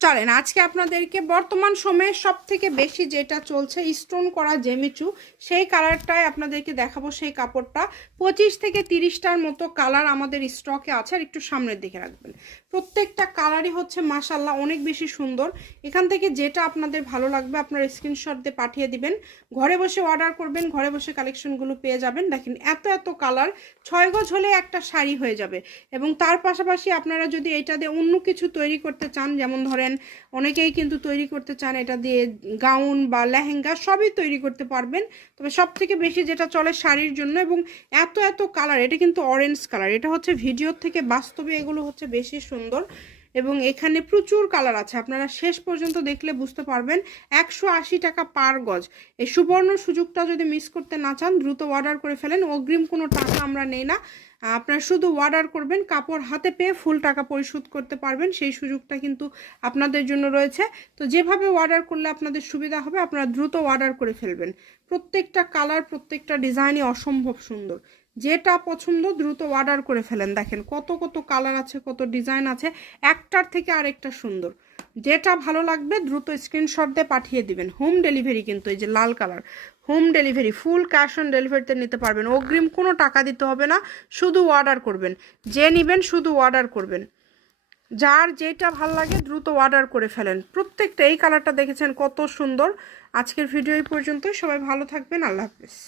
চলেন আজকে আপনাদেরকে বর্তমান সময়ে সবথেকে বেশি যেটা চলছে স্টোন করা জেমিচু, সেই কালারটাই আপনাদেরকে দেখাবো। সেই কাপড়টা 25 থেকে 30টার মতো কালার আমাদের স্টকে আছে। আর একটু সামনের দিকে রাখবেন, প্রত্যেকটা কালারই হচ্ছে মাশাআল্লাহ অনেক বেশি সুন্দর। এখান থেকে যেটা আপনাদের ভালো লাগবে আপনারা স্ক্রিনশট দিয়ে পাঠিয়ে দিবেন। ঘরে বসে অর্ডার করবেন, ঘরে বসে কালেকশনগুলো পেয়ে যাবেন। দেখেন এত এত কালার, 6 গজ হলে একটা শাড়ি হয়ে যাবে। এবং তার পাশাপাশি আপনারা যদি এটা দিয়ে অন্য কিছু তৈরি করতে চান, যেমন ধরেন অনেকেই কিন্তু তৈরি করতে চান এটা দিয়ে গাউন বা লেহেঙ্গা সবই তৈরি করতে পারবেন। তবে সব থেকে বেশি যেটা চলে শাড়ির জন্য। এবং এত এত কালার, এটা কিন্তু অরেঞ্জ কালার, এটা হচ্ছে ভিডিওর থেকে বাস্তবে এগুলো হচ্ছে বেশি সুন্দর। এবং এখানে প্রচুর কালার আছে, আপনারা শেষ পর্যন্ত দেখলে বুঝতে পারবেন। 180 টাকা পার গজ। এই সুবর্ণ সুযোগটা যদি মিস করতে না চান দ্রুত অর্ডার করে ফেলেন। অগ্রিম কোনো টাকা আমরা নেই না, আপনারা শুধু অর্ডার করবেন, কাপড় হাতে পেয়ে ফুল টাকা পরিশোধ করতে পারবেন। সেই সুযোগটা কিন্তু আপনাদের জন্য রয়েছে। তো যেভাবে অর্ডার করলে আপনাদের সুবিধা হবে আপনারা দ্রুত অর্ডার করে ফেলবেন। প্রত্যেকটা কালার প্রত্যেকটা ডিজাইনই অসম্ভব সুন্দর। যেটা পছন্দ দ্রুত অর্ডার করে ফেলেন। দেখেন কত কত কালার আছে, কত ডিজাইন আছে, একটার থেকে আরেকটা সুন্দর। যেটা ভালো লাগবে দ্রুত স্ক্রিনশট দিয়ে পাঠিয়ে দিবেন। হোম ডেলিভারি কিন্তু, এই যে লাল colour, home delivery, full cash on ডেলিভারিতে নিতে পারবেন। অগ্রিম কোনো টাকা দিতে হবে না, শুধু অর্ডার করবেন। যে নেবেন শুধু অর্ডার করবেন। যার যেটা ভালো লাগে দ্রুত অর্ডার করে ফেলেন। প্রত্যেকটা, এই কালারটা দেখেছেন কত সুন্দর। আজকের ভিডিও এই পর্যন্ত, সবাই ভালো থাকবেন, আল্লাহ হাফেজ।